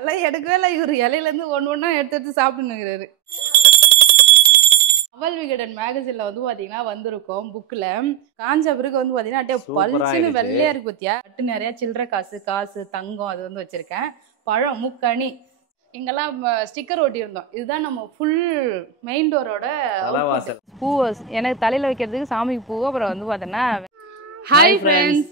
எல்லாம் எடுக்கவே இல்லை. இவர் இலையிலேருந்து ஒன்று ஒன்றா எடுத்து எடுத்து சாப்பிட்டுன்னுங்கிறாரு. அவல் விகடன் மேகசின்ல வந்து பாத்தீங்கன்னா வந்திருக்கோம் புக்ல. காஞ்ச பிறகு வந்து பாத்தீங்கன்னா அப்படியே பளிச்சுன்னு வெள்ளையா இருக்கு பத்தியா. அட்டு நிறைய சில்லற காசு தங்கம் அது வந்து வச்சிருக்கேன். பழம் முக்கணி இங்கெல்லாம் ஸ்டிக்கர் ஒட்டி இருந்தோம். இதுதான் நம்ம ஃபுல் மெயின் டோரோட பூ. எனக்கு தலையில வைக்கிறதுக்கு சாமிக்கு பூ. அப்புறம் வந்து பாத்தீங்கன்னா ஹாய் ஃப்ரெண்ட்ஸ்,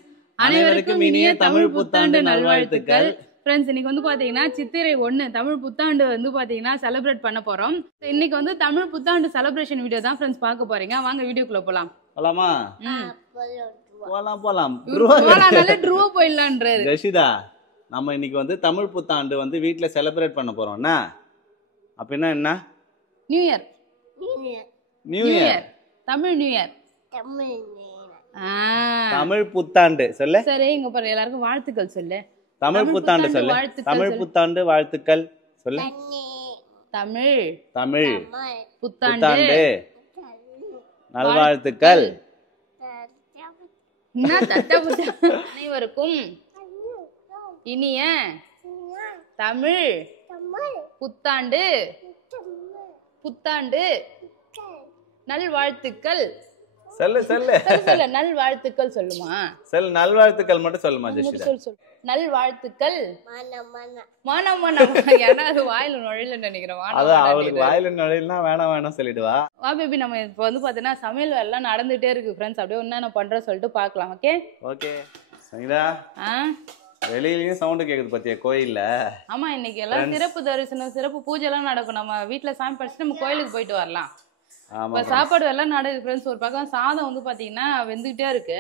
அனைவருக்கும் இனிய தமிழ் புத்தாண்டு நல்வாழ்த்துக்கள். ஃப்ரெண்ட்ஸ், இன்னைக்கு வந்து பாத்தீங்கன்னா சித்திரை 1 தமிழ் புத்தாண்டு வந்து பாத்தீங்கன்னா செலிப்ரேட் பண்ண போறோம். இன்னைக்கு வந்து தமிழ் புத்தாண்டு செலிப்ரேஷன் வீடியோ தான் ஃப்ரெண்ட்ஸ் பார்க்க போறீங்க. வாங்க வீடியோக்குள்ள போலாம். போலாமா? போலாம். ட்ரூவா போயிடலான்றாரு ஜஷிதா. நம்ம இன்னைக்கு வந்து தமிழ் புத்தாண்டு வந்து வீட்ல செலிப்ரேட் பண்ண போறோம்னா அப்படின்னா என்ன? New year. Tamil new year. Tamil புத்தாண்டு சொல்லு. சரி, இங்க பாரு, எல்லாருக்கும் வாழ்த்துக்கள் சொல்லு. தமிழ் புத்தாண்டு சொல்லு. தமிழ் புத்தாண்டு வாழ்த்துக்கள் சொல்லு. தமிழ் புத்தாண்டு நல்வாழ்த்துக்கள். அனைவருக்கும் இனிய தமிழ் புத்தாண்டு நல்வாழ்த்துக்கள். சொல்லு நல்வாழ்த்துக்கள் சொல்லுமா? சொல்லு, நல்வாழ்த்துக்கள் மட்டும் சொல்லுமா ஜெஷிதா. சொல்லு நல்வாழ்த்துக்கள். ஏன்னா அது வாயில நுழையில நினைக்கிறேன். அவளுக்கு வாயில நுழையிலனா வேணாம் சொல்லிடுவா. வா பேபி, நம்ம இப்போ வந்து பாத்தீங்கன்னா சமையல் எல்லாம் நடந்துட்டே இருக்கு ஃப்ரெண்ட்ஸ். அப்படியே என்ன பண்றோம் சொல்லிட்டு பாக்கலாம். ஓகே சங்கீதா. வெளியிலயும் சவுண்ட் கேக்குது பாத்தியா கோயில்ல? ஆமா, இன்னைக்கு எல்லாம் சிறப்பு தரிசனம் சிறப்பு பூஜை எல்லாம் நடக்கும். நம்ம வீட்டுல சாமி படிச்சுட்டு நம்ம கோயிலுக்கு போயிட்டு வரலாம். இப்ப சாப்பாடு எல்லாம் நடக்குது ஃப்ரெண்ட்ஸ். ஒரு பக்கம் சாதம் வந்து பாத்தீங்கன்னா வெந்துகிட்டே இருக்கு.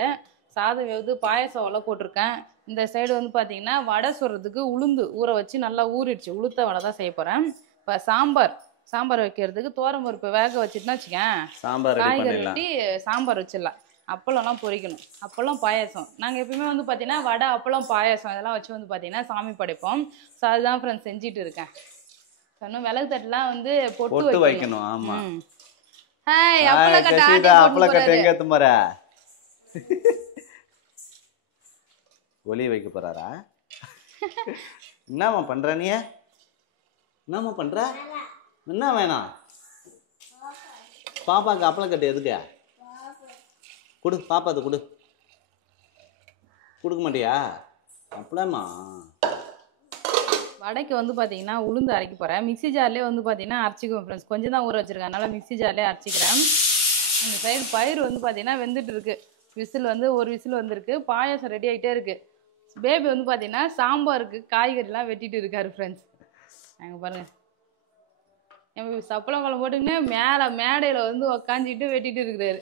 சாதம் வெந்து பாயசம் எல்லாம் போட்டிருக்கேன். இந்த சைடு வந்து பாத்தீங்கன்னா வடை சுடுறதுக்கு உளுந்து ஊற வச்சு நல்லா ஊறிடுச்சு. உளுத்த வடை தான் செய்ய போறேன். இப்ப சாம்பார் வைக்கிறதுக்கு தோரம்பருப்பு வேக வச்சுட்டுனா வச்சுக்கேன், காய்கறி வெட்டி சாம்பார் வச்சிடலாம். அப்பளம்லாம் பொரிக்கணும். அப்பளம் பாயசம். நாங்கள் எப்பயுமே வந்து பார்த்தீங்கன்னா வடை அப்பளம் பாயசம் இதெல்லாம் வச்சு வந்து பார்த்தீங்கன்னா சாமி படைப்போம். ஸோ அதுதான் ஃப்ரெண்ட்ஸ் செஞ்சுட்டு இருக்கேன். இன்னும் விளக்கு தட்டுலாம் வந்து பொட்டு வைக்கணும். ஆமாம். ஹாய், அப்பளக்கட்டை எங்க எடுத்து போற? ஒலி வைக்க போறாரா? என்னம்மா பண்ற நீ? என்னம்மா பண்ற? என்ன வேணாம்? பாப்பாக்கு அப்பளக்கட்டை எதுக்கு? கொடு பாப்பா, அது கொடு. கொடுக்க மாட்டியா? அப்பளமா வடைக்கு வந்து பார்த்தீங்கன்னா உளுந்து அரைக்க போகிறேன். மிக்சி ஜார்லேயே வந்து பார்த்தீங்கன்னா அரைச்சிக்குவேன் ஃப்ரெண்ட்ஸ். கொஞ்சம் தான் ஊற வச்சுருக்கேன், அதனால் மிக்சி ஜார்லேயே அரைச்சிக்கிறேன். இந்த சைடு பயிர் வந்து பார்த்தீங்கன்னா வெந்துட்டு இருக்கு. விசில் வந்து ஒரு விசில் வந்துருக்கு. பாயாசம் ரெடி ஆகிட்டே இருக்குது. பேபி வந்து பார்த்தீங்கன்னா சாம்பாருக்கு காய்கறிலாம் வெட்டிட்டு இருக்காரு ஃப்ரெண்ட்ஸ். நாங்கள் பாருங்கள், என் சப்பளம் குழம்பு போட்டுக்கின்னு மேடையில் வந்து உக்காந்துக்கிட்டு வெட்டிட்டு இருக்கிறாரு.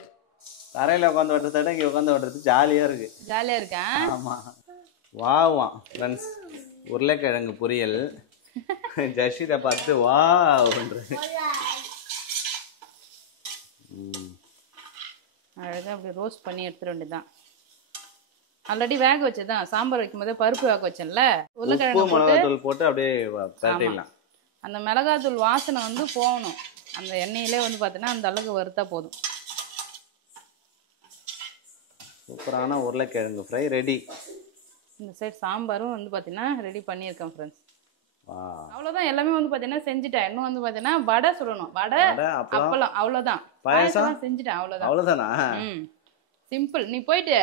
தரையில் உட்காந்து வெட்டுறத இங்கே உட்காந்து வெட்டுறது ஜாலியாக இருக்குது. ஜாலியாக இருக்கேன். ஆமாம். வாவாம் ஃப்ரெண்ட்ஸ், உருளைக்கிழங்கு பொரியல். ஜஷிதை பார்த்து வா பண்ணுறது. அழகாக அப்படி ரோஸ்ட் பண்ணி எடுத்துட வேண்டியதுதான். ஆல்ரெடி வேக வச்சதுதான். சாம்பார் வைக்கும் போதே பருப்பு வேக வச்சேன்ல, உருளைக்கிழங்கு மிளகாத்தூள் போட்டு அப்படியே தட்டிடலாம். அந்த மிளகாத்தூள் வாசனை வந்து போகணும். அந்த எண்ணெயிலே வந்து பார்த்தீங்கன்னா அந்த அளவுக்கு வறுத்தா போதும். சூப்பரான உருளைக்கிழங்கு ஃப்ரை ரெடி. இந்த சைடு சாம்பாரும் வந்து பார்த்தீங்கன்னா ரெடி பண்ணியிருக்கேன் ஃப்ரெண்ட்ஸ். அவ்வளோதான், எல்லாமே வந்து பார்த்தீங்கன்னா செஞ்சுட்டேன். இன்னும் வந்து பார்த்தீங்கன்னா வடை சுடணும். வடை அப்பளம் அவ்வளோதான். பாயசம் செஞ்சுட்டேன். அவ்வளோதானா? சிம்பிள். நீ போயிட்டு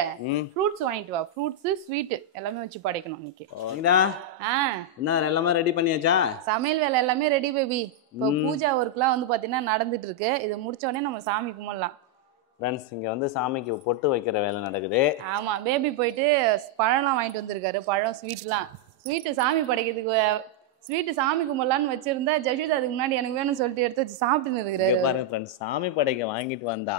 ஃப்ரூட்ஸ் வாங்கிட்டு வா. ஃப்ரூட்ஸ் ஸ்வீட் எல்லாமே வச்சு படைக்கணும் இன்னைக்கு. என்ன எல்லாமே ரெடி பண்ணியாச்சா? சமையல் வேலை எல்லாமே ரெடி பேபி. இப்போ பூஜா ஒர்க்லாம் வந்து பார்த்தீங்கன்னா நடந்துட்டு இருக்கு. இதை முடிச்ச உடனே நம்ம சாமி கும்பிடலாம். ஃப்ரெண்ட்ஸ், இங்கே வந்து சாமிக்கு பொட்டு வைக்கிற வேலை நடக்குது. ஆமாம், பேபி போயிட்டு பழம்லாம் வாங்கிட்டு வந்திருக்காரு. பழம் ஸ்வீட்லாம். ஸ்வீட்டு சாமி படைக்கிறதுக்கு ஸ்வீட்டு சாமி கும்பிடலான்னு வச்சிருந்தா ஜஷிதா அதுக்கு முன்னாடி எனக்கு வேணும்னு சொல்லிட்டு எடுத்து வச்சு சாப்பிட்டுன்னு இருக்கிறாரு. பாருங்க ஃப்ரெண்ட்ஸ், சாமி படைக்க வாங்கிட்டு வந்தா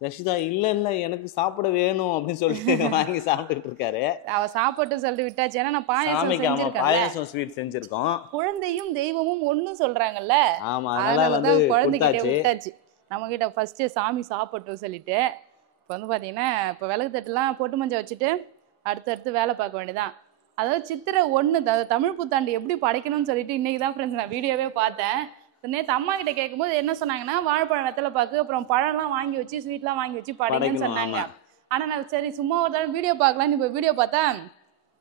ஜஷிதா இல்லை எனக்கு சாப்பிட வேணும் அப்படின்னு சொல்லிட்டு வாங்கி சாப்பிட்டுட்டு இருக்காரு. அவ சாப்பிட்டு சொல்லிட்டு விட்டாச்சு. ஏன்னா நான் பாயாசம் ஸ்வீட் செஞ்சிருக்கோம். குழந்தையும் தெய்வமும் ஒன்னு சொல்றாங்கல்ல. ஆமா, அதனால குழந்தைகிட்ட விட்டாச்சு. நம்ம கிட்ட ஃபர்ஸ்ட் சாமி சாப்பிட்டோம் சொல்லிட்டு. இப்போ வந்து பார்த்தீங்கன்னா இப்போ விளக்கு தட்டுலாம் பொட்டு மஞ்சள் வச்சுட்டு அடுத்தடுத்து வேலை பார்க்க வேண்டியதான். அதாவது சித்திரை 1 தமிழ் புத்தாண்டு எப்படி படைக்கணும்னு சொல்லிட்டு இன்னைக்கு தான் ஃப்ரெண்ட்ஸ் நான் வீடியோவே பார்த்தேன். நேற்று அம்மா கிட்ட கேட்கும்போது என்ன சொன்னாங்கன்னா, வாழைப்பழம் வெத்தலை பாக்கு அப்புறம் பழம்லாம் வாங்கி வச்சு ஸ்வீட்லாம் வாங்கி வச்சு படைங்கன்னு சொன்னாங்க. ஆனால் நான் சரி சும்மா ஒரு தடவை வீடியோ பார்க்கலான்னு இப்போ வீடியோ பார்த்தா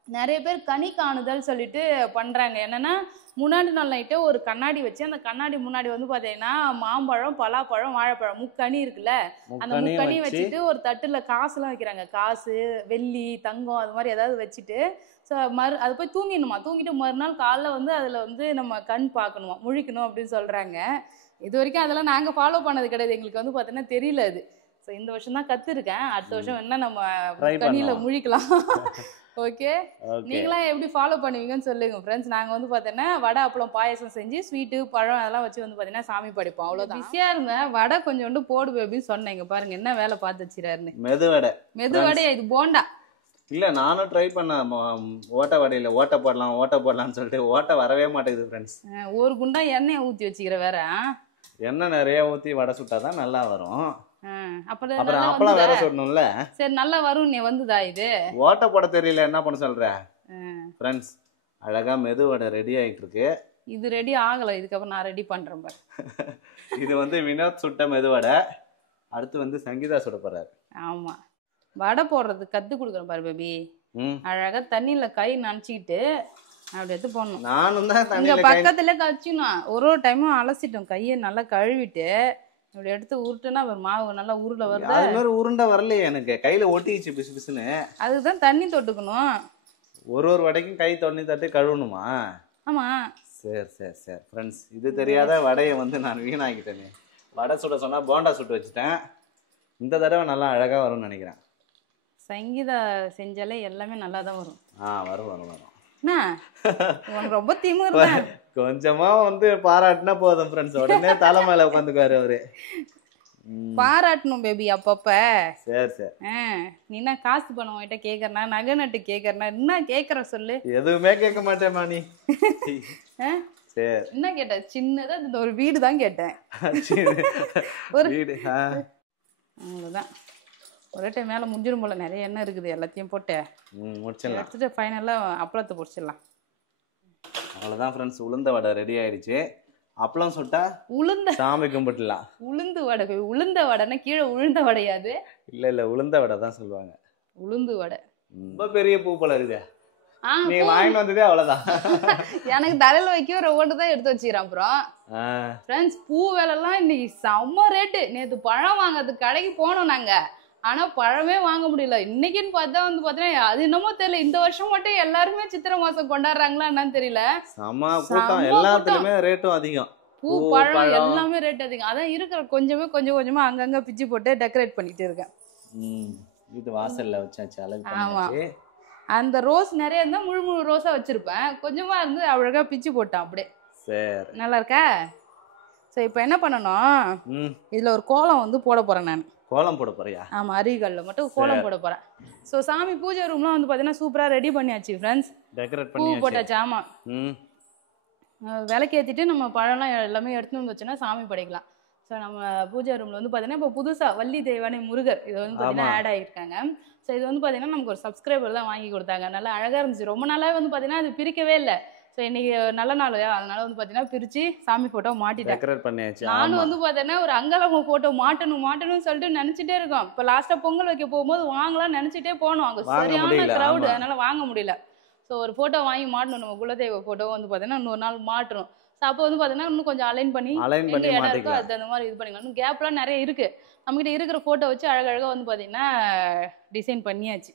நிறைய பேர் கனி காணுதல் சொல்லிட்டு பண்றாங்க. என்னன்னா முன்னாடி நாள் நைட்டே ஒரு கண்ணாடி வச்சு அந்த கண்ணாடி முன்னாடி வந்து பாத்தீங்கன்னா மாம்பழம், பலாப்பழம், வாழைப்பழம் முக்கனி இருக்குல்ல, அந்த முக்கனி வச்சுட்டு ஒரு தட்டுல காசுலாம் வைக்கிறாங்க. காசு, வெள்ளி, தங்கம் அது மாதிரி ஏதாவது வச்சுட்டு அது போய் தூங்கிடணுமா. தூங்கிட்டு மறுநாள் காலைல வந்து அதுல வந்து நம்ம கண் பார்க்கணுமா, முழிக்கணும் அப்படின்னு சொல்றாங்க. இது வரைக்கும் அதெல்லாம் நாங்க ஃபாலோ பண்ணது கிடையாது. எங்களுக்கு வந்து பாத்தீங்கன்னா தெரியல அது. ஸோ இந்த வருஷம் தான் கத்துருக்கேன். அடுத்த வருஷம் வேணா நம்ம கனியில முழிக்கலாம். ஓகே, நீங்களாம் எப்படி ஃபாலோ பண்ணுவீங்கன்னு சொல்லுங்க ஃப்ரெண்ட்ஸ். நாங்க வந்து பார்த்தீங்கன்னா வடை, அப்பளம், பாயசம் செஞ்சு ஸ்வீட்டு, பழம் அதெல்லாம் வச்சு வந்து பார்த்தீங்கன்னா சாமி படைப்போம். அவ்வளோதான். பிஸியா இருந்தேன். வடை கொஞ்சோண்டு போடு அப்படின்னு சொன்னேங்க. பாருங்க என்ன வேலை பார்த்து வச்சிருக்காருன்னு. மெது வடை இது போண்டா இல்ல, நானும் ட்ரை பண்ணேன். ஓட்ட வடையில ஓட்ட போடலாம்னு சொல்லிட்டு ஓட்ட வரவே மாட்டேங்குது ஃப்ரெண்ட்ஸ். ஒரு குண்டா எண்ணெய் ஊற்றி வச்சுக்கிற வேற. எண்ணெய் நிறைய ஊற்றி வடை சுட்டாதான் நல்லா வரும். அப்புறம் அப்பளம் வேற சொல்லணும்ல. சரி நல்லா வரும். நீ வந்துதா இது ஓட்ட போட தெரியல, என்ன பண்ண சொல்ற ஃப்ரெண்ட்ஸ்? அழகா மெது வடை ரெடி ஆயிட்டு இருக்கு. இது ரெடி ஆகல, இதுக்கப்புறம் நான் ரெடி பண்றேன் பாரு. இது வந்து வினோத் சுட்ட மெது வடை. அடுத்து வந்து சங்கீதா சுட போறாரு. ஆமா, வடை போடுறது கத்து கொடுக்குறேன் பாரு பேபி. அழகா தண்ணியில கை நனைச்சிக்கிட்டு அப்படி எடுத்து போடணும். நானும் தான் இங்க பக்கத்துல கச்சினா ஒரு டைமும் அலசிட்டோம். கையை நல்லா கழுவிட்டு இப்படி எடுத்து உருட்டுனா மாவு நல்லா உருண்டை வருது. அது மாதிரி உருண்டை வரலையே எனக்கு, கையில ஒட்டிச்சு பிசு பிசுன்னு. அதுதான் தண்ணி தொட்டுக்கணும். ஒரு வடைக்கும் கை தண்ணி தட்டி கழுவணுமா? ஆமா. சரி சரி சரி ஃப்ரெண்ட்ஸ், இது தெரியாத வடையை வந்து நான் வீணாக்கிட்டேனே. வடை சுட சொன்னா போண்டா சுட்டு வச்சுட்டேன். இந்த தடவை நல்லா அழகா வரும்னு நினைக்கிறேன். சங்கீதா செஞ்சாலே எல்லாமே நல்லா தான் வரும். வரும் வரும் வரும். ரொம்ப திமிரு தான். கொஞ்சமா வந்து பாராட்டினா போதும் ஃப்ரெண்ட்ஸ், உடனே தலை மேல உட்காந்துக்குவாரு அவரு. பாராட்டணும் பேபி அப்பப்ப. சரி சரி. நீ என்ன காசு பணம் வாங்கிட்ட கேக்குறனா, நகை நட்டு கேக்குறனா, என்ன கேக்குற சொல்லு. எதுவுமே கேட்க மாட்டேன் நீ. சரி என்ன கேட்ட? சின்னதா ஒரு வீடு தான் கேட்டேன். ஒரு வீடு. அவ்வளவுதான். ஒரே டைம் மேல முடிஞ்சிடும் போல. நிறைய எண்ணெய் இருக்குது, எல்லாத்தையும் போட்டு முடிச்சிடலாம். எடுத்துட்டு ஃபைனலா அப்பளத்தை பொரிச்சிடலாம். அவ்வளவுதான் ஃப்ரெண்ட்ஸ், உளுந்த வடை ரெடி ஆயிடுச்சு. அப்பளம் சுட்டா சாமி கும்பிடலாம். உளுந்து வடை. உளுந்த வடைன்னா கீழே உளுந்த வடையாது. இல்ல உளுந்த வடை தான் சொல்லுவாங்க. உளுந்து வடை ரொம்ப பெரிய பூ போல இருக்கு. நீ வாங்கிட்டு வந்ததே அவ்வளவுதான். எனக்கு தலையில வைக்க ஒரு ஓட்டு தான் எடுத்து வச்சுக்கிறேன். அப்புறம் ஃப்ரெண்ட்ஸ், பூ விலைலாம் இன்னைக்கு செம்ம ரேட்டு. நேற்று பழம் வாங்கறதுக்கு கடைக்கு போனோம் நாங்க. ஆனா பழமே வாங்க முடியல. இன்னைக்குன்னு பார்த்தா வந்து பாத்தீங்கன்னா அது என்னமோ தெரியல, இந்த வருஷம் மட்டும் எல்லாருமே சித்திரை மாசம் கொண்டாடுறாங்களா என்னன்னு தெரியல. எல்லாத்துலயுமே ரேட்டும் அதிகம். பூ, பழம் எல்லாமே ரேட் அதிகம். அதான் இருக்கிற கொஞ்சம் கொஞ்சமா அங்கங்க பிச்சு போட்டு டெக்கரேட் பண்ணிட்டு இருக்கேன். வீட்டு வாசல்ல வச்சாச்சு, அழகு ஆமா. அந்த ரோஸ் நிறைய இருந்தா முழு முழு ரோஸா வச்சிருப்பேன். கொஞ்சமா இருந்து அழகா பிச்சு போட்டான் அப்படியே. சரி, நல்லா இருக்கா? சோ இப்போ என்ன பண்ணணும், இதுல ஒரு கோலம் வந்து போட போறேன் நான். கோலம் போட போறியா? ஆமா, அரிகல்ல மட்டும் கோலம் போட போறேன். சோ சாமி பூஜை ரூம்லாம் வந்து பாத்தீங்கன்னா சூப்பரா ரெடி பண்ணியாச்சு ஃப்ரெண்ட்ஸ். டெக்கரேட் பண்ணியாச்சு, பூ போட்டாச்சு. ஆமா, விளக்கேத்திட்டு நம்ம பழம்லாம் எல்லாமே எடுத்துட்டு வந்து வச்சோன்னா சாமி படைக்கலாம். ஸோ நம்ம பூஜை ரூம்ல வந்து பாத்தீங்கன்னா இப்போ புதுசா வள்ளி தெய்வானை முருகர் இது வந்து பாத்தீங்கன்னா ஆட் ஆகிருக்காங்க. ஸோ இது வந்து பாத்தீங்கன்னா நமக்கு ஒரு சப்ஸ்கிரைபர் தான் வாங்கி கொடுத்தாங்க. நல்லா அழகா இருந்துச்சு. ரொம்ப நாளாவே வந்து பாத்தீங்கன்னா அது பிரிக்கவே இல்லை. ஸோ இன்னைக்கு நல்ல நாளையா, அதனால வந்து பாத்தீங்கன்னா பிரிச்சு சாமி போட்டோ மாட்டிட்டேன். நானும் வந்து பாத்தீங்கன்னா ஒரு அங்கலம்மா போட்டோ மாட்டணும்னு சொல்லிட்டு நினைச்சிட்டே இருக்கோம். இப்போ லாஸ்டா பொங்கல் வைக்க போகும்போது வாங்கலாம் நினைச்சிட்டே போனோம். அங்க சரியான கிரௌடு, அதனால வாங்க முடியல. ஸோ ஒரு ஃபோட்டோ வாங்கி மாட்டணும். நம்ம குலதெய்வ ஃபோட்டோ வந்து பார்த்தீங்கன்னா இன்னொரு நாள் மாட்டணும். ஸோ அப்போ வந்து பார்த்தீங்கன்னா இன்னும் கொஞ்சம் அலைன் பண்ணி இடம் இருக்கோ அது அந்த மாதிரி இது பண்ணிக்கலாம். இன்னும் கேப்லாம் நிறைய இருக்கு. நம்மகிட்ட இருக்கிற ஃபோட்டோ வச்சு அழகழகாக வந்து பார்த்தீங்கன்னா டிசைன் பண்ணியாச்சு.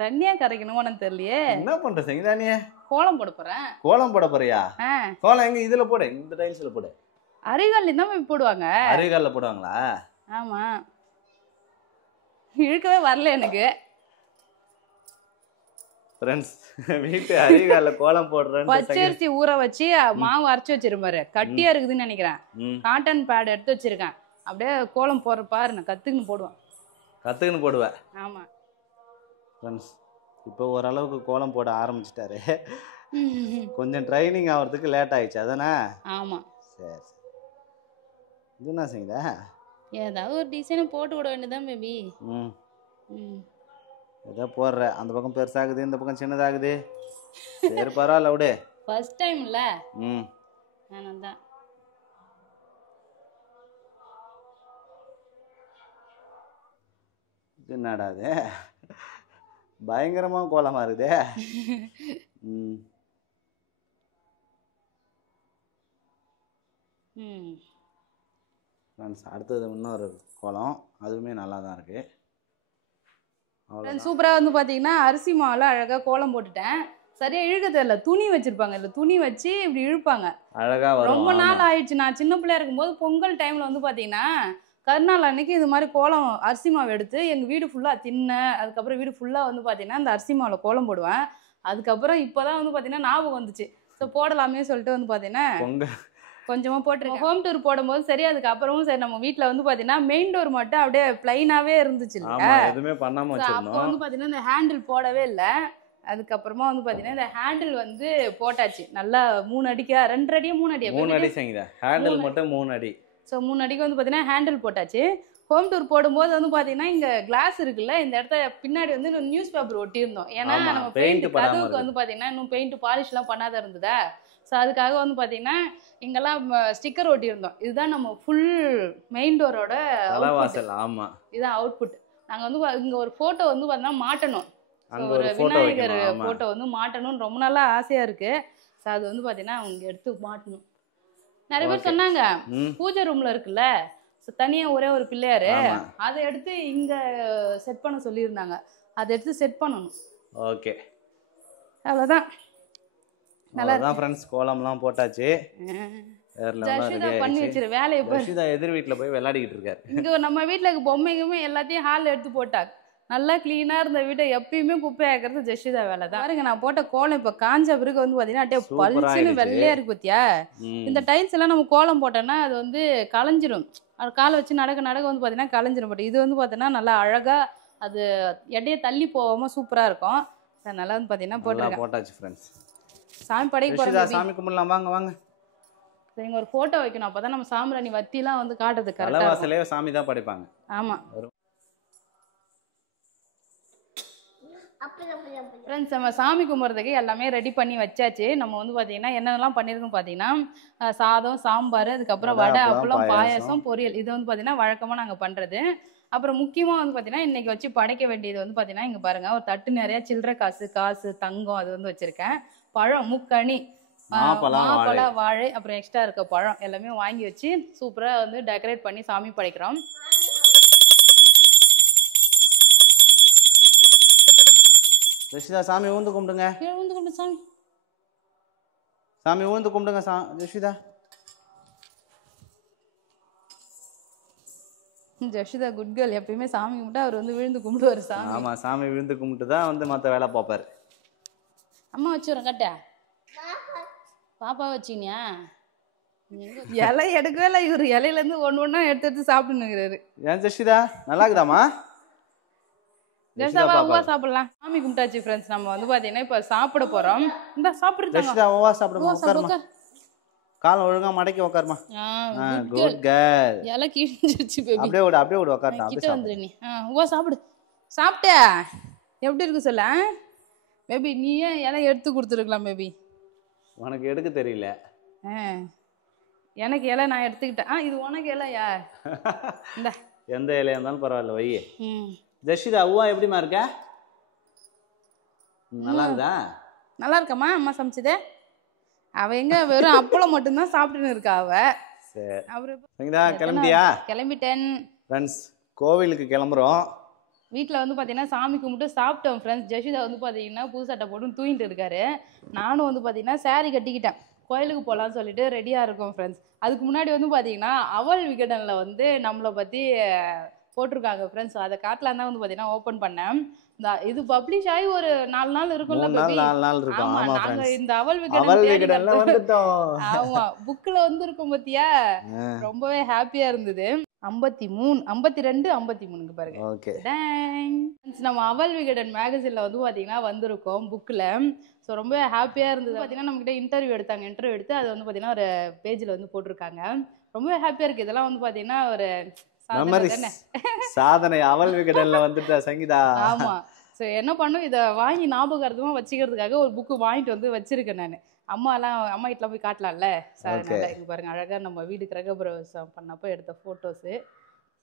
தண்ணியா கரைக்கணுமான்னு தெரியலையே. என்ன பண்ற சங்கீதானியே? கோலம் போட போறேன். கோலம் போட போறியா? கோலம் எங்க? இதுல போடு, இந்த டைல்ஸ்ல போடு. அரிகால் தான் போடுவாங்க. அரிகால்ல போடுவாங்களா? ஆமா, இழுக்கவே வரல எனக்கு. ஃப்ரெண்ட்ஸ், வீட்டு அரிகால்ல கோலம் போடுறேன். பச்சரிசி ஊற வச்சு மாவு அரைச்சு வச்சிருப்பாரு. கட்டியா இருக்குதுன்னு நினைக்கிறேன். காட்டன் பேட் எடுத்து வச்சிருக்கேன். அப்படியே கோலம் போடுற பாரு, நான் கத்துக்குன்னு போடுவேன். ஆமா ஃப்ரெண்ட்ஸ், இப்போ ஓரளவுக்கு கோலம் போட ஆரம்பிச்சிட்டாரு. கொஞ்சம் ட்ரைனிங் ஆகிறதுக்கு லேட் ஆயிடுச்சு அதானே? ஆமா. சரி சரி. இது என்ன செய்யுதா? ஏதாவது ஒரு டிசைனை போட்டு விட வேண்டியதான் பேபி. ஏதோ போடுற, அந்த பக்கம் பெருசாகுது, இந்த பக்கம் சின்னதாகுது. சரி பரவாயில்ல விடு. ஃபர்ஸ்ட் டைம்ல. தான் இது என்னடா அது? பயங்கரமா கோலமா இருக்குதே. ம். ஃப்ரெண்ட்ஸ் அடுத்தது இன்னொரு கோலம், அதுவுமே நல்லா தான் இருக்கு. சூப்பராக வந்து பார்த்தீங்கன்னா அரிசி மாவில் அழகாக கோலம் போட்டுட்டேன். சரியா இழுக்க தெரியல, துணி வச்சிருப்பாங்க, இல்லை துணி வச்சு இப்படி இழுப்பாங்க, அழகா வரும். ரொம்ப நாள் ஆயிடுச்சு. நான் சின்ன பிள்ளையா இருக்கும்போது பொங்கல் டைம்ல வந்து பார்த்தீங்கன்னா கருநாள் அன்னைக்கு இது மாதிரி கோலம் அரிசி மாவு எடுத்து எங்கள் வீடு ஃபுல்லாக தின்ன, அதுக்கப்புறம் வீடு ஃபுல்லாக வந்து பார்த்தீங்கன்னா இந்த அரிசி மாவில் கோலம் போடுவேன். அதுக்கப்புறம் இப்போதான் வந்து பார்த்தீங்கன்னா ஞாபகம் வந்துச்சு, ஸோ போடலாமே சொல்லிட்டு வந்து பார்த்தீங்கன்னா கொஞ்சமாக போட்டிருக்கேன். ஹோம் டூர் போடும்போது சரி, அதுக்கப்புறமும் சரி நம்ம வீட்டில் வந்து பார்த்தீங்கன்னா மெயின் டோர் மட்டும் அப்படியே பிளைனாகவே இருந்துச்சு இல்லையா, எதுவுமே பண்ணாம அப்போ வந்து பார்த்தீங்கன்னா இந்த ஹேண்டில் போடவே இல்லை. அதுக்கப்புறமா வந்து பார்த்தீங்கன்னா இந்த ஹேண்டில் வந்து போட்டாச்சு. நல்லா 3 அடிக்கா 2 அடியா 3 அடியா 3 அடி செய்யுங்க. ஹேண்டில் மட்டும் 3 அடி. ஸோ 3 அடிக்கு வந்து பார்த்தீங்கன்னா ஹேண்டில் போட்டாச்சு. ஹோம் டூர் போடும்போது வந்து பார்த்தீங்கன்னா இங்கே கிளாஸ் இருக்குல்ல, இந்த இடத்த பின்னாடி வந்து நியூஸ் பேப்பர் ஒட்டியிருந்தோம். ஏன்னா நம்ம பெயிண்ட் கதவுக்கு வந்து பார்த்தீங்கன்னா இன்னும் பெயிண்ட் பாலிஷ்லாம் பண்ணாத இருந்ததா, ஸோ அதுக்காக வந்து பார்த்தீங்கன்னா இங்கெல்லாம் ஸ்டிக்கர் ஒட்டியிருந்தோம். இதுதான் நம்ம ஃபுல் மெயின் டோரோட தலைவாசல். ஆமாம், இதுதான் அவுட்புட். நாங்கள் வந்து இங்கே ஒரு ஃபோட்டோ வந்து பார்த்தீங்கன்னா மாட்டணும், ஒரு விநாயகர் ஃபோட்டோ வந்து மாட்டணும்னு ரொம்ப நாளா ஆசையாக இருக்குது. ஸோ அது வந்து பார்த்தீங்கன்னா அவங்க எடுத்து மாட்டணும். நிறைய பேர் சொன்னாங்க பூஜை ரூமில் இருக்குல்ல, ஸோ தனியாக ஒரே ஒரு பிள்ளையாரு, அதை எடுத்து இங்கே செட் பண்ண சொல்லியிருந்தாங்க, அதை எடுத்து செட் பண்ணணும். ஓகே, அவ்வளோதான். நல்லா தான் ஃப்ரெண்ட்ஸ், கோலம்லாம் போட்டாச்சு. ஜஷிதா பண்ணி வச்சிரு வேலையை. ஜஷிதா எதிர் வீட்டில் போய் விளையாடிக்கிட்டு இருக்காரு. இங்கே நம்ம வீட்டில் இருக்க பொம்மைக்குமே எல்லாத்தையும் ஹாலில் எடுத்து போட்டாங்க. நல்லா கிளீனாக இருந்த வீட்டை எப்பயுமே குப்பையாக்குறது ஜஷிதா வேலை தான். பாருங்க நான் போட்ட கோலம் இப்போ காஞ்ச பிறகு வந்து பார்த்தீங்கன்னா அப்படியே பளிச்சுன்னு வெள்ளையா இருக்கு பத்தியா. இந்த டைல்ஸ் எல்லாம் நம்ம கோலம் போட்டோம்னா அது வந்து களைஞ்சிரும், அது காலை வச்சு நடக்க நடக்க வந்து பார்த்தீங்கன்னா களைஞ்சிரும். பட் இது வந்து பார்த்தீங்கன்னா நல்லா அழகா அது எடையே தள்ளி போகாமல் சூப்பராக இருக்கும். நல்லா வந்து பார்த்தீங்கன்னா போட்டாச்சு ஃப்ரெண்ட்ஸ். சாமி படைக்கு போகிறோம், சாமி கும்பிடலாம், வாங்க வாங்க. இங்கே ஒரு ஃபோட்டோ வைக்கணும், அப்போ தான் நம்ம சாம்பிராணி வத்திலாம் வந்து காட்டுறது கரெக்டாக. வாசலே சாமி தான் படைப்பாங்க. ஆமாம் ஃப்ரெண்ட்ஸ், நம்ம சாமி கும்பிட்றதுக்கு எல்லாமே ரெடி பண்ணி வச்சாச்சு. நம்ம வந்து பார்த்தீங்கன்னா என்னென்னலாம் பண்ணியிருக்கோம் பார்த்தீங்கன்னா சாதம், சாம்பார், அதுக்கப்புறம் வடை, அப்பளம், பாயாசம், பொரியல். இது வந்து பார்த்தீங்கன்னா வழக்கமாக நாங்கள் பண்ணுறது. அப்புறம் முக்கியமாக வந்து பார்த்தீங்கன்னா இன்றைக்கி வச்சு படைக்க வேண்டியது வந்து பார்த்தீங்கன்னா இங்கே பாருங்கள், ஒரு தட்டு நிறையா சில்லறை காசு, தங்கம் அது வந்து வச்சுருக்கேன். பழம், முக்கணி, மாப்பழம், வாழை, அப்புறம் எக்ஸ்ட்ரா இருக்க பழம் எல்லாமே வாங்கி வச்சு சூப்பராக வந்து டெக்கரேட் பண்ணி சாமி படைக்கிறோம். ஜஷிதா சாமி ஊந்து கும்பிடுங்க. ஊந்து கும்பிடு சாமி, சாமி ஊந்து கும்பிடுங்க ஜஷிதா. ஜஷிதா குட் கேர்ள், எப்பயுமே சாமி கும்பிட்டா அவர் வந்து விழுந்து கும்பிடுவார் சாமி. ஆமாம், சாமி விழுந்து கும்பிட்டு தான் வந்து மற்ற வேலை பார்ப்பார். அம்மா வச்சுறேன் கட்ட பாப்பா வச்சினியா, இலை எடுக்கவே இல்லை இவர், இலையிலேருந்து ஒன்று ஒன்றா எடுத்து சாப்பிட்டுனுங்கிறாரு. ஏன் ஜஷிதா நல்லா இருக்குதாம்மா? ஜஷிதாவா சாப்பிடலாம். சாமி கும்பிட்டாச்சு ஃப்ரெண்ட்ஸ். நம்ம வந்து பார்த்தீங்கன்னா இப்போ சாப்பிட போகிறோம். இந்த சாப்பிடுறது ஜஷிதாவா சாப்பிடுமா, கால் ஒழுங்கா மடக்கி உட்காருமா. Good girl. இலை கிழிஞ்சிருச்சு பேபி, அப்படியே விடு உட்காருடா. கிட்ட வந்துரு நீ. சாப்பிடு. சாப்பிட்ட எப்படி இருக்கு சொல்ல பேபி? நீ ஏன் இலை எடுத்து கொடுத்துருக்கலாம் பேபி? உனக்கு எடுக்க தெரியல. எனக்கு இலை நான் எடுத்துக்கிட்டேன். இது உனக்கு இலையா? இந்த எந்த இலையா இருந்தாலும் பரவாயில்ல வை. ஜஷிதா அவ்வா எப்படிமா இருக்க? நல்லா இருக்குதா? நல்லா இருக்கம்மா. அம்மா சமைச்சதே. அவ எங்க வெறும் அப்பளம் மட்டும்தான் சாப்பிட்டுன்னு இருக்கா அவ. சரி, அவரு கிளம்பிட்டியா? கிளம்பிட்டேன் ஃப்ரெண்ட்ஸ், கோவிலுக்கு கிளம்புறோம். வீட்டில் வந்து பார்த்தீங்கன்னா சாமி கும்பிட்டு சாப்பிட்டோம் ஃப்ரெண்ட்ஸ். ஜஷிதா வந்து பார்த்தீங்கன்னா புது சட்டை போட்டு தூங்கிட்டு இருக்காரு. நானும் வந்து பார்த்தீங்கன்னா சாரி கட்டிக்கிட்டேன், கோயிலுக்கு போகலான்னு சொல்லிட்டு ரெடியாக இருக்கோம் ஃப்ரெண்ட்ஸ். அதுக்கு முன்னாடி வந்து பார்த்தீங்கன்னா அவல் விகடனில் வந்து நம்மளை பற்றி போட்டிருக்காங்க ஃப்ரெண்ட்ஸ். அதை காட்டலாம் தான் வந்து பார்த்தீங்கன்னா ஓப்பன் பண்ணேன். இது பப்ளிஷ் ஆகி ஒரு 4 நாள் இருக்கும்ல பேபி. 4 நாள் இருக்கும். ஆமா, நாங்க இந்த அவல் விகடன்ல வந்துட்டோம். ஆமா, புக்ல வந்து இருக்கும் பாத்தியா, ரொம்பவே ஹாப்பியா இருந்தது. 53 52 53 பாருங்க. ஓகே, நம்ம அவல் விகடன் மேகசின்ல வந்து பாத்தீங்கன்னா வந்திருக்கோம் புக்ல. ஸோ ரொம்ப ஹாப்பியா இருந்தது. பாத்தீங்கன்னா நம்ம கிட்ட இன்டர்வியூ எடுத்து அதை வந்து பாத்தீங்கன்னா ஒரு பேஜ்ல வந்து போட்டிருக்காங்க. ரொம்ப ஹாப்பியா இருக்கு. இதெல்லாம் வந்து பாத்தீங்கன்னா ஒரு சாதனை. அவல் விகடன்ல வந்துட்ட சங்கீதா. ஆமா, ஸோ என்ன பண்ணும், இதை வாங்கி ஞாபகார்த்தமா வச்சுக்கிறதுக்காக ஒரு புக்கு வாங்கிட்டு வந்து வச்சிருக்கேன் நான். அம்மா வீட்டில் போய் காட்டலாம்ல சார். நல்லா இங்கே பாருங்க, அழகா நம்ம வீடு கிரகப்பிரவேசம் பண்ணப்போ எடுத்த ஃபோட்டோஸு.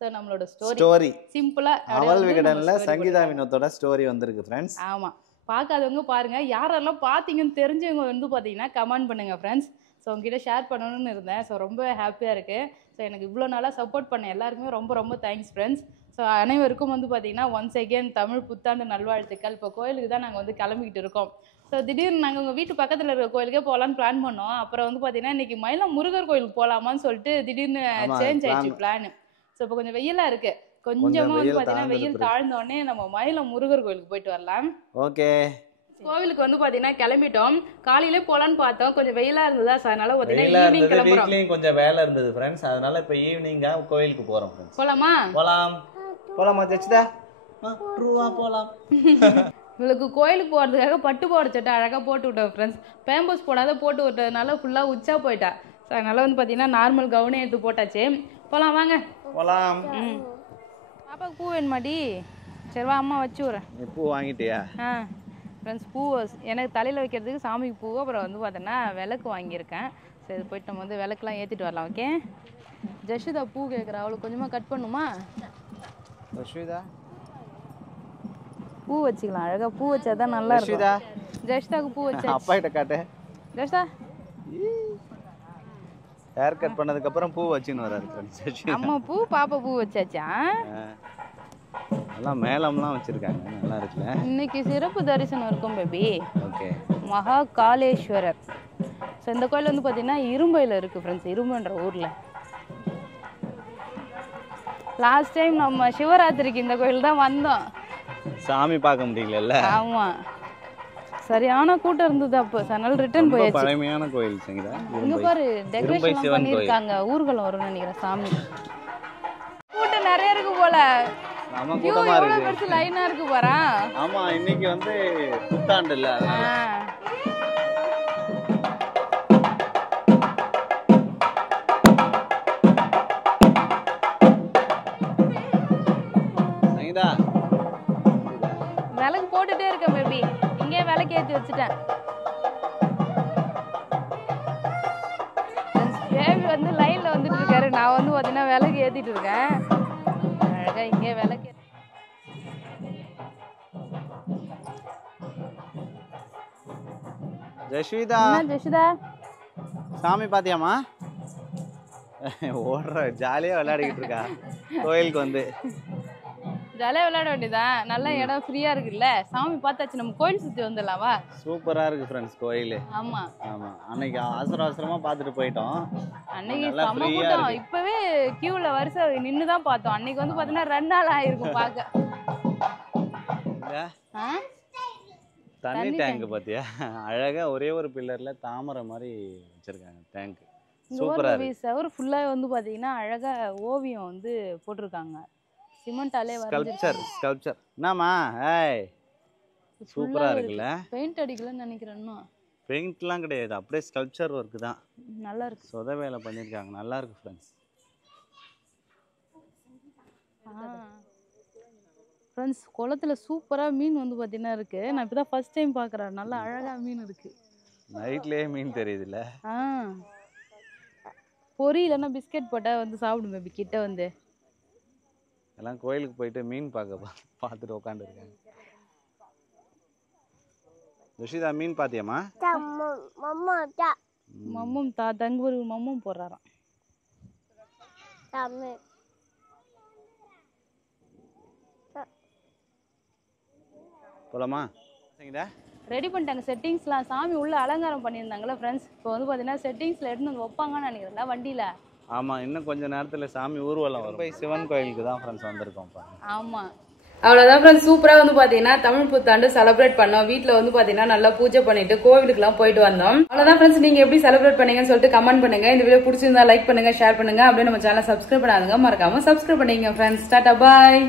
சோ நம்மளோட ஸ்டோரி சிம்பிளா அவள் விகடன்ல சங்கீதா வினோத்தோட ஸ்டோரி வந்திருக்கு फ्रेंड्स. ஆமா, பார்க்காதவங்க பாருங்க. யாரெல்லாம் பாத்தீங்கன்னு தெரிஞ்சவங்க வந்து பாத்தீங்கன்னா கமெண்ட் பண்ணுங்க ஃப்ரெண்ட்ஸ். ஸோ உங்ககிட்ட ஷேர் பண்ணணும்னு இருந்தேன். ஸோ ரொம்ப ஹாப்பியாக இருக்குது. ஸோ எனக்கு இவ்வளோ நாளாக சப்போர்ட் பண்ண எல்லாருக்குமே ரொம்ப ரொம்ப தேங்க்ஸ் ஃப்ரெண்ட்ஸ். ஸோ அனைவருக்கும் வந்து பார்த்தீங்கன்னா ஒன்ஸ் அகேன் தமிழ் புத்தாண்டு நல்வாழ்த்துக்கள். இப்போ கோயிலுக்கு தான் நாங்கள் வந்து கிளம்பிக்கிட்டு இருக்கோம். ஸோ திடீர்னு நாங்கள் உங்கள் வீட்டு பக்கத்தில் இருக்கிற கோயிலுக்கே போகலான்னு பிளான் பண்ணோம். அப்புறம் வந்து பார்த்தீங்கன்னா இன்றைக்கி மயிலம் முருகர் கோயிலுக்கு போகலாமான்னு சொல்லிட்டு திடீர்னு சேஞ்ச் ஆயிடுச்சு பிளான். ஸோ இப்போ கொஞ்சம் வெயிலாக இருக்குது. கொஞ்சமாக வந்து பார்த்தீங்கன்னா வெயில் தாழ்ந்தோடனே நம்ம மயிலம் முருகர் கோயிலுக்கு போயிட்டு வரலாம். ஓகே, கோவிலுக்கு வந்து பாத்தீங்கன்னா கிளம்பிட்டோம். காலையிலே போலான்னு பார்த்தோம், கொஞ்சம் வெயிலா இருந்ததா, அதனால பாத்தீங்கன்னா ஈவினிங் கிளம்புறோம். வீட்லயும் கொஞ்சம் வேலை இருந்தது फ्रेंड्स, அதனால இப்ப ஈவினிங்கா கோயிலுக்கு போறோம் फ्रेंड्स. போலாமா? போலாமா ஜெச்சிதா? ட்ரூவா போலாம். உங்களுக்கு கோயிலுக்கு போறதுக்காக பட்டு பாவாடை சட்டை அழகா போட்டு விட்டோம் ஃப்ரெண்ட்ஸ். பேம்பஸ் போடாத போட்டு விட்டதுனால ஃபுல்லா உச்சா போயிட்டா. ஸோ அதனால வந்து பாத்தீங்கன்னா நார்மல் கவுனே எடுத்து போட்டாச்சு. போலாம் வாங்க போலாம். பாப்பாக்கு பூ வேணுமாடி? சரி வா, அம்மா வச்சு விடுறேன். பூ வாங்கிட்டியா? ஃப்ரெண்ட்ஸ், பூ எனக்கு தலையில் வைக்கிறதுக்கு சாமிக்கு பூ, அப்புறம் வந்து பார்த்தோன்னா விளக்கு வாங்கியிருக்கேன். சரி போயிட்டு நம்ம வந்து விளக்குலாம் ஏற்றிட்டு வரலாம். ஓகே, ஜஷிதா பூ கேட்குறா, அவளுக்கு கொஞ்சமாக கட் பண்ணுமா? ஜஷிதா பூ வச்சுக்கலாம், அழகாக பூ வச்சா தான் நல்லா இருக்கும். ஜஷிதாவுக்கு பூ வச்சா அப்பா கிட்ட காட்டு. ஜஷிதா ஹேர் கட் பண்ணதுக்கு அப்புறம் பூ வச்சுன்னு வராது ஃப்ரெண்ட்ஸ். அம்மா பூ, பாப்பா பூ வச்சாச்சா? எல்லாம் மேளம்லாம் வச்சிருக்காங்க, நல்லா இருக்குல்ல. இன்னைக்கு சிறப்பு தரிசனம் இருக்கும் பேபி. ஓகே, மகா காளேஸ்வரர். ஸோ இந்த கோயில் வந்து பார்த்தீங்கன்னா இரும்பையில் இருக்குது ஃப்ரெண்ட்ஸ், இரும்புன்ற ஊரில். லாஸ்ட் டைம் நம்ம சிவராத்திரிக்கு இந்த கோயில் தான் வந்தோம், சாமி பார்க்க முடியல. ஆமாம், சரியான கூட்டம் இருந்தது அப்போ. அதனால ரிட்டர்ன் போயாச்சு. பழமையான கோயில் சங்கீதா. இங்க பாரு டெக்கரேஷன் பண்ணிருக்காங்க. ஊர்வலம் வரும்னு நினைக்கிறேன் சாமி. கூட்டம் நிறைய இருக்கு போல. ஆமா, கூட்டமா இருக்கு. பெருசு லைனா இருக்கு பாரு. ஆமா, இன்னைக்கு வந்து புத்தாண்டு இல்ல. சங்கீதா விளக்கு போட்டுட்டே இருக்கேன் பேபி. இங்கே விளக்கு ஏற்றி வச்சுட்டேன். பேபி வந்து லைன்ல வந்துட்டு இருக்காரு. நான் வந்து பார்த்தீங்கன்னா விளக்கு ஏற்றிட்டு இருக்கேன். அழகா இங்கே விளக்கு. ஜஷிதா, ஜஷிதா சாமி பாத்தியாமா? ஓடுற ஜாலியா விளையாடிக்கிட்டு இருக்கா கோயிலுக்கு வந்து. ஜாலியாக விளையாட வேண்டியதான். நல்ல இடம் ஃப்ரீயா இருக்குல்ல. சாமி பார்த்தாச்சு, நம்ம கோயில் சுற்றி வந்துடலாமா? சூப்பரா இருக்கு ஃப்ரெண்ட்ஸ் கோயில். ஆமா ஆமா, அன்னைக்கு அவசர அவசரமா பார்த்துட்டு போயிட்டோம். அன்னைக்கு செம்ம கூட்டம். இப்பவே கியூல வரிசை நின்று தான் பார்த்தோம். அன்னைக்கு வந்து பார்த்தீங்கன்னா 2 நாள் ஆயிருக்கும் பார்க்க. தண்ணி டேங்க் பாத்தியா? அழகா ஒரே ஒரு பில்லர்ல தாமரை மாதிரி வச்சிருக்காங்க டேங்க். சூப்பரா இருக்கு. சவர் ஃபுல்லா வந்து பாத்தீங்கன்னா அழகா ஓவியம் வந்து போட்டிருக்காங்க. சிமெண்டாலே ஸ்கல்ப்சர். என்னமா? ஏய், சூப்பரா இருக்குல்ல. பெயிண்ட் அடிக்கலன்னு நினைக்கிறேன். பெயிண்ட்லாம் கிடையாது, அப்படியே ஸ்கல்ப்சர் ஒர்க் தான். நல்லா இருக்கு. சொத வேலை பண்ணிருக்காங்க, நல்லா இருக்கு ஃப்ரெண்ட்ஸ். ஃப்ரெண்ட்ஸ், குளத்துல சூப்பரா மீன் வந்து பாத்தீங்கன்னா இருக்கு. நான் இப்பதான் ஃபர்ஸ்ட் டைம் பாக்குறேன். நல்லா அழகா மீன் இருக்கு. நைட்லயே மீன் தெரியுதுல்ல. பொரி இல்லைன்னா பிஸ்கெட் போட்டா வந்து சாப்பிடும் பேபி. கிட்ட வந்து எல்லாம் கோயிலுக்கு போயிட்டு மீன் பார்த்துட்டு உட்காந்துருக்காங்க. ஜஷிதா, மீன் பாத்தியாமா? மம்மம் தங்க மம்மம் போடுறாராம். போலாமா? ரெடி பண்ணிட்டாங்க செட்டிங்ஸ்லாம். சாமி உள்ள அலங்காரம் பண்ணியிருந்தாங்களா ஃப்ரெண்ட்ஸ். இப்போ வந்து பார்த்தீங்கன்னா செட்டிங்ஸில் எடுத்து வந்து வைப்பாங்கன்னு நினைக்கிறேன் வண்டியில். ஆமாம், இன்னும் கொஞ்சம் நேரத்தில் சாமி ஊர்வலம் வரும். போய் சிவன் கோயிலுக்கு தான் ஃப்ரெண்ட்ஸ் வந்திருக்கோம். ஆமாம், அவ்வளோதான் ஃப்ரெண்ட்ஸ். சூப்பராக வந்து பார்த்தீங்கன்னா தமிழ் புத்தாண்டு செலிப்ரேட் பண்ணோம். வீட்டில் வந்து பார்த்தீங்கன்னா நல்லா பூஜை பண்ணிட்டு கோவிலுக்குலாம் போயிட்டு வந்தோம். அவ்வளோதான் ஃப்ரெண்ட்ஸ். நீங்கள் எப்படி செலிப்ரேட் பண்ணீங்கன்னு சொல்லிட்டு கமெண்ட் பண்ணுங்க. இந்த வீடியோ பிடிச்சிருந்தா லைக் பண்ணுங்க, ஷேர் பண்ணுங்க. அப்படியே நம்ம சேனல் சப்ஸ்கிரைப் பண்ணாதுங்க, மறக்காம சப்ஸ்கிரைப் பண்ணிங்க ஃப்ரெண்ட்ஸ். டாடா பாய்.